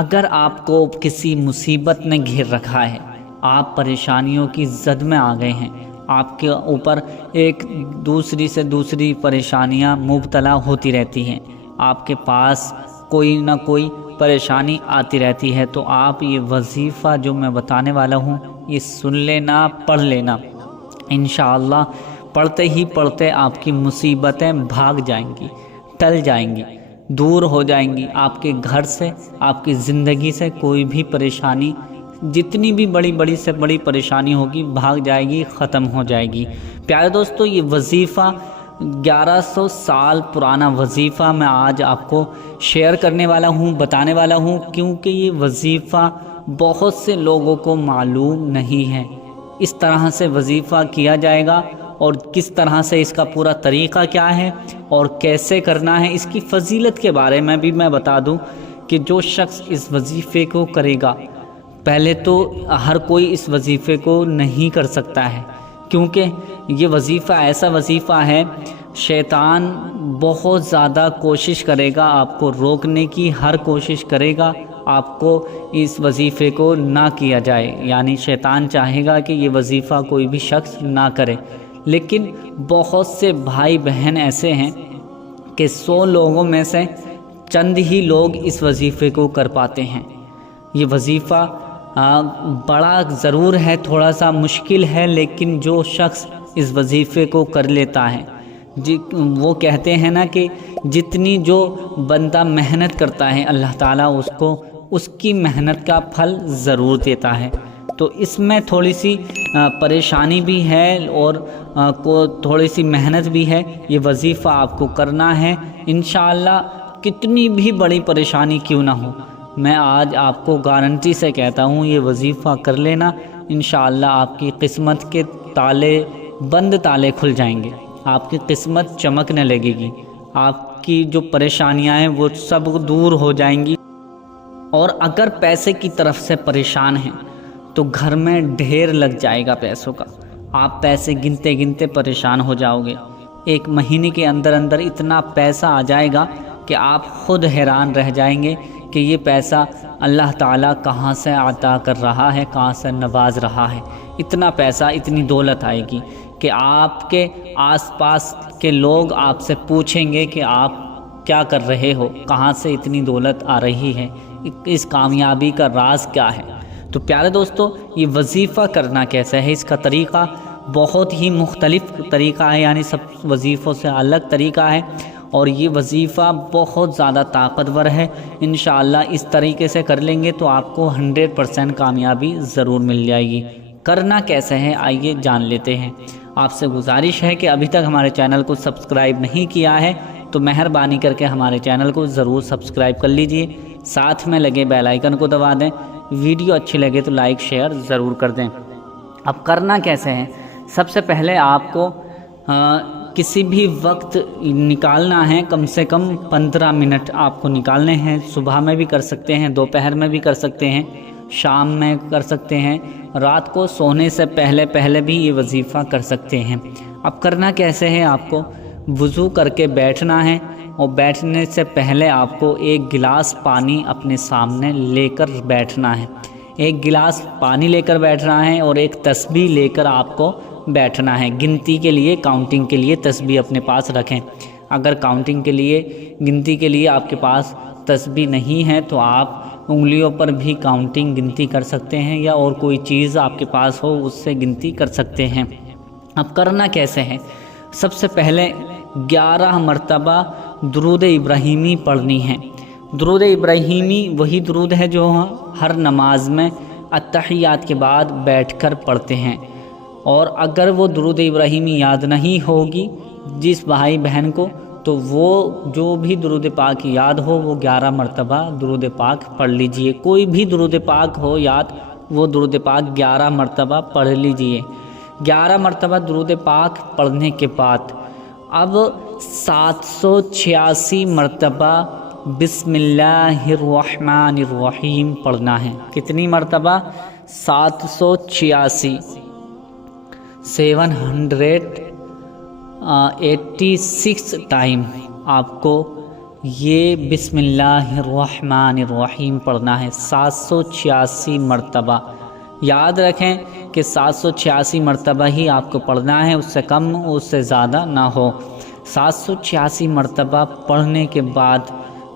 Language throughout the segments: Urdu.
اگر آپ کو کسی مصیبت نے گھیر رکھا ہے، آپ پریشانیوں کی زد میں آ گئے ہیں، آپ کے اوپر ایک دوسری سے دوسری پریشانیاں مبتلا ہوتی رہتی ہیں، آپ کے پاس کوئی نہ کوئی پریشانی آتی رہتی ہے، تو آپ یہ وظیفہ جو میں بتانے والا ہوں یہ سن لینا، پڑھ لینا۔ انشاءاللہ پڑھتے ہی پڑھتے آپ کی مصیبتیں بھاگ جائیں گی، ٹل جائیں گی، دور ہو جائیں گی، آپ کے گھر سے، آپ کی زندگی سے کوئی بھی پریشانی، جتنی بھی بڑی سے بڑی پریشانی ہوگی بھاگ جائے گی، ختم ہو جائے گی۔ پیارے دوستو، یہ وظیفہ 1100 سال پرانا وظیفہ میں آج آپ کو شیئر کرنے والا ہوں، بتانے والا ہوں، کیونکہ یہ وظیفہ بہت سے لوگوں کو معلوم نہیں ہے۔ اس طرح سے وظیفہ کیا جائے گا اور کس طرح سے اس کا پورا طریقہ کیا ہے اور کیسے کرنا ہے، اس کی فضیلت کے بارے میں بھی میں بتا دوں کہ جو شخص اس وظیفے کو کرے گا، پہلے تو ہر کوئی اس وظیفے کو نہیں کر سکتا ہے، کیونکہ یہ وظیفہ ایسا وظیفہ ہے، شیطان بہت زیادہ کوشش کرے گا آپ کو روکنے کی، ہر کوشش کرے گا آپ کو اس وظیفے کو نہ کیا جائے، یعنی شیطان چاہے گا کہ یہ وظیفہ کوئی بھی شخص نہ کرے، لیکن بہت سے بھائی بہن ایسے ہیں کہ 100 لوگوں میں سے چند ہی لوگ اس وظیفے کو کر پاتے ہیں۔ یہ وظیفہ بڑا ضرور ہے، تھوڑا سا مشکل ہے، لیکن جو شخص اس وظیفے کو کر لیتا ہے، وہ کہتے ہیں نا کہ جتنی جو بندہ محنت کرتا ہے اللہ تعالیٰ اس کو اس کی محنت کا پھل ضرور دیتا ہے۔ تو اس میں تھوڑی سی پریشانی بھی ہے اور تھوڑی سی محنت بھی ہے، یہ وظیفہ آپ کو کرنا ہے انشاءاللہ، کتنی بھی بڑی پریشانی کیوں نہ ہو۔ میں آج آپ کو گارنٹی سے کہتا ہوں یہ وظیفہ کر لینا، انشاءاللہ آپ کی قسمت کے تالے، بند تالے کھل جائیں گے، آپ کی قسمت چمکنے لگے گی، آپ کی جو پریشانیاں ہیں وہ سب دور ہو جائیں گی۔ اور اگر پیسے کی طرف سے پریشان ہیں تو گھر میں ڈھیر لگ جائے گا پیسوں کا، آپ پیسے گنتے گنتے پریشان ہو جاؤ گے، ایک مہینے کے اندر اندر اتنا پیسہ آ جائے گا کہ آپ خود حیران رہ جائیں گے کہ یہ پیسہ اللہ تعالیٰ کہاں سے عطا کر رہا ہے، کہاں سے نواز رہا ہے، اتنا پیسہ، اتنی دولت آئے گی کہ آپ کے آس پاس کے لوگ آپ سے پوچھیں گے کہ آپ کیا کر رہے ہو، کہاں سے اتنی دولت آ رہی ہے، اس کامیابی کا راز کیا ہے۔ تو پیارے دوستو، یہ وظیفہ کرنا کیسا ہے، اس کا طریقہ بہت ہی مختلف طریقہ ہے، یعنی سب وظیفوں سے الگ طریقہ ہے، اور یہ وظیفہ بہت زیادہ طاقتور ہے۔ انشاءاللہ اس طریقے سے کر لیں گے تو آپ کو 100% کامیابی ضرور مل جائے گی۔ کرنا کیسے ہے آئیے جان لیتے ہیں۔ آپ سے گزارش ہے کہ ابھی تک ہمارے چینل کو سبسکرائب نہیں کیا ہے تو مہربانی کر کے ہمارے چینل کو ضرور سبسکرائب کر لیجئے، ساتھ میں لگے بیل آئیکن کو دبا دیں، ویڈیو اچھی لگے تو لائک شیئر ضرور کر دیں۔ اب کرنا کیسے ہے، سب سے پہلے آپ کو کسی بھی وقت نکالنا ہے، کم سے کم 15 منٹ آپ کو نکالنے ہیں، صبح میں بھی کر سکتے ہیں، دوپہر میں بھی کر سکتے ہیں، شام میں کر سکتے ہیں، رات کو سونے سے پہلے بھی یہ وظیفہ کر سکتے ہیں۔ اب کرنا کیسے ہے، آپ کو وضو کر کے بیٹھنا ہے، اور بیٹھنے سے پہلے آپ کو 1 گلاس پانی اپنے سامنے لے کر بیٹھنا ہے، 1 گلاس پانی لے کر بیٹھنا ہے، اور ایک تسبیح لے کر آپ کو بیٹھنا ہے۔ گنتی کے لیے، کاؤنٹنگ کے لیے تسبیح اپنے پاس رکھیں۔ اگر کاؤنٹنگ کے لیے، گنتی کے لیے آپ کے پاس تسبیح نہیں ہے تو آپ انگلیوں پر بھی کاؤنٹنگ، گنتی کر سکتے ہیں، یا اور کوئی چیز آپ کے پاس ہو اس سے گنتی کر سکتے ہیں۔ اب کرنا کیسے ہے، سب سے پہلے 11 مرتبہ درود ابراہیمی پڑھنی ہے۔ درود ابراہیمی وہی درود ہے جو ہر نماز میں اتحیات کے بعد بیٹھ کر پڑھتے ہیں، اور اگر وہ درود ابراہیمی یاد نہیں ہوگی جس بھائی بہن کو، تو وہ جو بھی درود پاک یاد ہو وہ 11 مرتبہ درود پاک پڑھ لیجئے، کوئی بھی درود پاک ہو یاد، وہ درود پاک 11 مرتبہ پڑھ لیجئے۔ 11 مرتبہ درود پاک پڑھنے کے بعد اب 786 مرتبہ بسم اللہ الرحمن الرحیم پڑھنا ہے۔ کتنی مرتبہ؟ 786، 786 ٹائم آپ کو یہ بسم اللہ الرحمن الرحیم پڑھنا ہے 786 مرتبہ۔ یاد رکھیں کہ 786 مرتبہ ہی آپ کو پڑھنا ہے، اس سے کم اس سے زیادہ نہ ہو۔ 786 مرتبہ پڑھنے کے بعد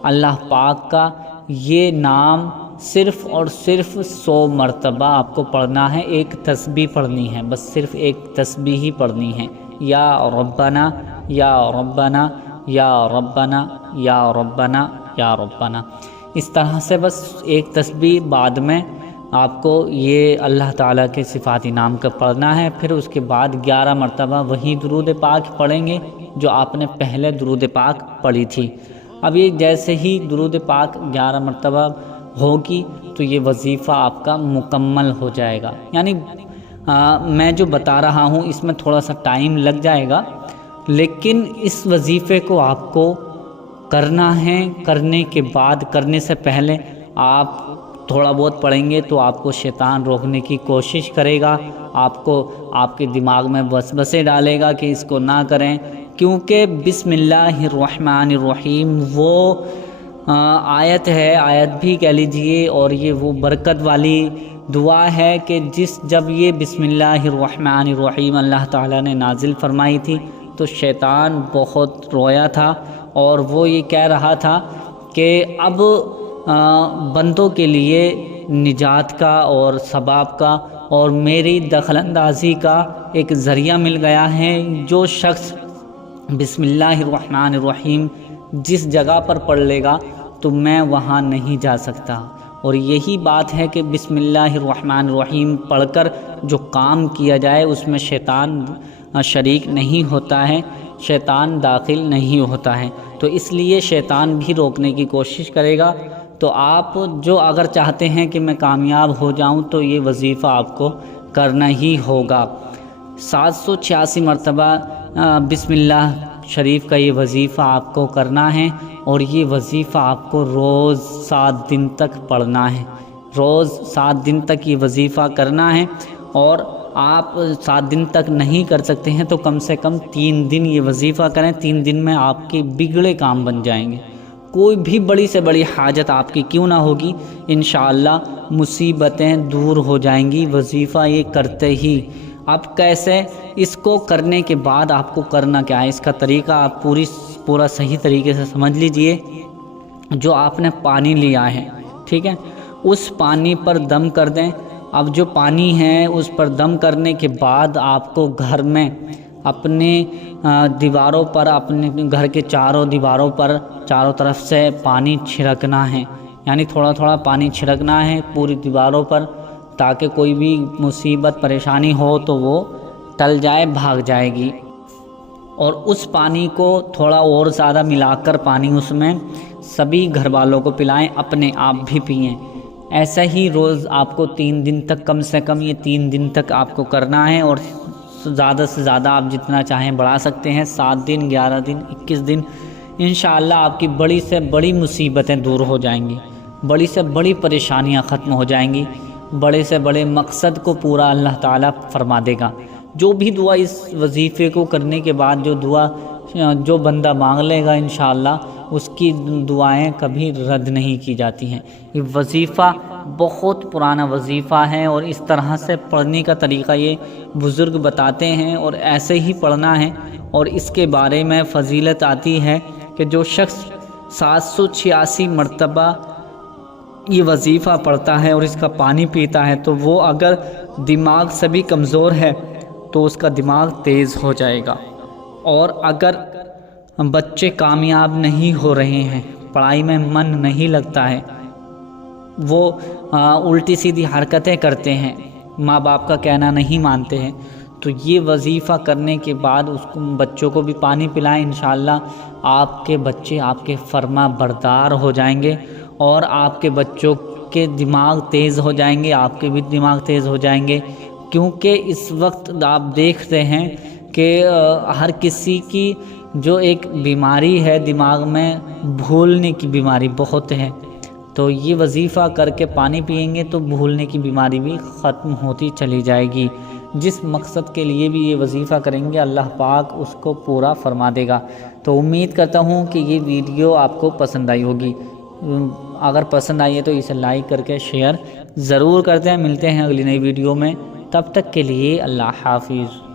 اللہ پاک کا یہ نام صرف اور صرف 100 مرتبہ آپ کو پڑھنا ہے۔ ایک تسبیح پڑھنی ہے، بس صرف ایک تسبیح ہی پڑھنی ہے، یا ربنا یا ربنا یا ربنا یا ربنا یا ربنا، اس طرح سے بس ایک تسبیح۔ بعد میں آپ کو یہ اللہ تعالیٰ کے صفاتی نام کا پڑھنا ہے۔ پھر اس کے بعد 11 مرتبہ وہی درود پاک پڑھیں گے جو آپ نے پہلے درود پاک پڑھی تھی۔ اب یہ جیسے ہی درود پاک 11 مرتبہ ہوگی تو یہ وظیفہ آپ کا مکمل ہو جائے گا۔ یعنی میں جو بتا رہا ہوں اس میں تھوڑا سا ٹائم لگ جائے گا، لیکن اس وظیفے کو آپ کو کرنا ہے۔ کرنے کے بعد، کرنے سے پہلے آپ تھوڑا بہت پڑھیں گے تو آپ کو شیطان روکنے کی کوشش کرے گا، آپ کو آپ کے دماغ میں وسوسے ڈالے گا کہ اس کو نہ کریں، کیونکہ بسم اللہ الرحمن الرحیم وہ آیت ہے، آیت بھی کہہ لیجئے، اور یہ وہ برکت والی دعا ہے کہ جب یہ بسم اللہ الرحمن الرحیم اللہ تعالیٰ نے نازل فرمائی تھی تو شیطان بہت رویا تھا، اور وہ یہ کہہ رہا تھا کہ اب بندوں کے لیے نجات کا اور ثواب کا اور میری دخل اندازی کا ایک ذریعہ مل گیا ہے۔ جو شخص بسم اللہ الرحمن الرحیم جس جگہ پر پڑھ لے گا تو میں وہاں نہیں جا سکتا، اور یہی بات ہے کہ بسم اللہ الرحمن الرحیم پڑھ کر جو کام کیا جائے اس میں شیطان شریک نہیں ہوتا ہے، شیطان داخل نہیں ہوتا ہے، تو اس لیے شیطان بھی روکنے کی کوشش کرے گا۔ تو آپ جو اگر چاہتے ہیں کہ میں کامیاب ہو جاؤں تو یہ وظیفہ آپ کو کرنا ہی ہوگا۔ 786 مرتبہ بسم اللہ شریف کا یہ وظیفہ آپ کو کرنا ہے، اور یہ وظیفہ آپ کو روز 7 دن تک پڑھنا ہے، روز 7 دن تک یہ وظیفہ کرنا ہے۔ اور آپ 7 دن تک نہیں کر سکتے ہیں تو کم سے کم 3 دن یہ وظیفہ کریں، 3 دن میں آپ کے بگڑے کام بن جائیں گے۔ کوئی بھی بڑی سے بڑی حاجت آپ کی کیوں نہ ہوگی، انشاءاللہ مصیبتیں دور ہو جائیں گی وظیفہ یہ کرتے ہی۔ اب کیسے؟ اس کو کرنے کے بعد آپ کو کرنا کیا ہے، اس کا طریقہ آپ پورا صحیح طریقے سے سمجھ لیجئے۔ جو آپ نے پانی لیا ہے، ٹھیک ہے، اس پانی پر دم کر دیں۔ اب جو پانی ہے اس پر دم کرنے کے بعد آپ کو گھر میں اپنے دیواروں پر، اپنے گھر کے چاروں دیواروں پر چاروں طرف سے پانی چھڑکنا ہے، یعنی تھوڑا تھوڑا پانی چھڑکنا ہے پوری دیواروں پر، تاکہ کوئی بھی مصیبت پریشانی ہو تو وہ ٹل جائے، بھاگ جائے گی۔ اور اس پانی کو تھوڑا اور زیادہ ملا کر پانی اس میں سبھی گھر والوں کو پلائیں، اپنے آپ بھی پئیں۔ ایسا ہی روز آپ کو 3 دن تک، کم سے کم یہ 3 دن تک آپ کو کرنا ہے، اور زیادہ سے زیادہ آپ جتنا چاہیں بڑھا سکتے ہیں، 7 دن، 11 دن، 21 دن۔ انشاءاللہ آپ کی بڑی سے بڑی مصیبتیں دور ہو جائیں گی، بڑی سے بڑی پریشانیاں ختم ہو جائیں گی، بڑے سے بڑے مقصد کو پورا اللہ تعالیٰ فرما دے گا۔ جو بھی دعا اس وظیفے کو کرنے کے بعد جو دعا جو بندہ مانگ لے گا انشاءاللہ اس کی دعائیں کبھی رد نہیں کی جاتی ہیں۔ یہ وظیفہ بہت پرانا وظیفہ ہے، اور اس طرح سے پڑھنے کا طریقہ یہ بزرگ بتاتے ہیں، اور ایسے ہی پڑھنا ہے۔ اور اس کے بارے میں فضیلت آتی ہے کہ جو شخص 786 مرتبہ یہ وظیفہ پڑھتا ہے اور اس کا پانی پیتا ہے تو وہ اگر دماغ سے بھی کمزور ہے تو اس کا دماغ تیز ہو جائے گا۔ اور اگر بچے کامیاب نہیں ہو رہے ہیں، پڑھائی میں من نہیں لگتا ہے، وہ الٹی سیدھی حرکتیں کرتے ہیں، ماں باپ کا کہنا نہیں مانتے ہیں، تو یہ وظیفہ کرنے کے بعد اس کو بچوں کو بھی پانی پلائیں، انشاءاللہ آپ کے بچے آپ کے فرما بردار ہو جائیں گے، اور آپ کے بچوں کے دماغ تیز ہو جائیں گے، آپ کے بھی دماغ تیز ہو جائیں گے۔ کیونکہ اس وقت آپ دیکھتے ہیں کہ ہر کسی کی جو ایک بیماری ہے دماغ میں، بھولنے کی بیماری بہت ہے، تو یہ وظیفہ کر کے پانی پئیں گے تو بھولنے کی بیماری بھی ختم ہوتی چلی جائے گی۔ جس مقصد کے لیے بھی یہ وظیفہ کریں گے اللہ پاک اس کو پورا فرما دے گا۔ تو امید کرتا ہوں کہ یہ ویڈیو آپ کو پسند آئی ہوگی. اگر پسند آئی ہے تو اسے لائک کر کے شیئر ضرور کرتے ہیں. ملتے ہیں اگلی نئی ویڈیو میں، تب تک کے لیے اللہ حافظ.